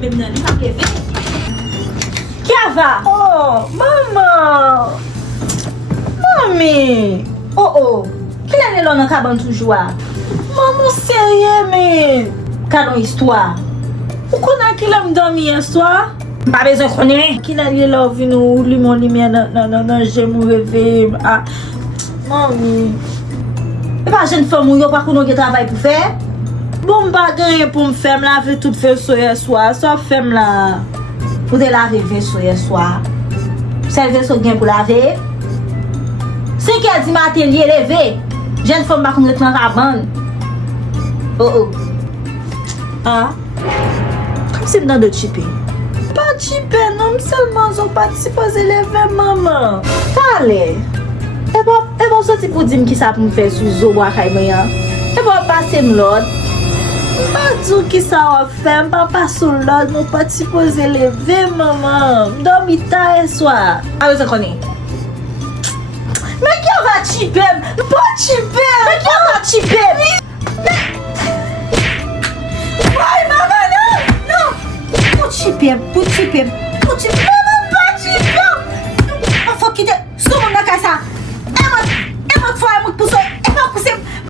même nan, li pa pleve. Kiava! Oh, maman! Mami! Oh, ki l'année là nan kaban toujou a? Maman, sérieux, mais... Kadon histoire. Ou konan ki la m'dormi yon soir? Pas besoin konnen. Ki l'année là, vin ou li mon lumière nan jem ou rêve. Ah, mami... E pa jen fèm ou yo pa konon gen travay pou fè? Bon, mba gen pou m'fèm lave tout fè soye soir. So fèm la... Ou de lave vaisseau hier soir. Sel vaisseau gen pou lave. 5h di matin liye leve. Jen fèm pa konon retman raban. Oh. Ah? Kom si m'dan de chipe. Pas chipe, non, seulement zo pas si pose leve, maman. Kale. E bon soti pou dim ki sa pou m'fè sou zo wakay mwen ya. E bon pase m'lod. Pas dou ki sa wap fèm, papa sou lòd, nou pas si pose leve, maman. M'dormi ta e soir. A yo se konnen. Mais qui va chiper? Pas chiper! Mais qui va chiper? Ay, maman, non! Pou chiper. Maman, pas chiper! An fò ki te sou moun nan ka sa. E mot fwa e mout pou so. E mot pou se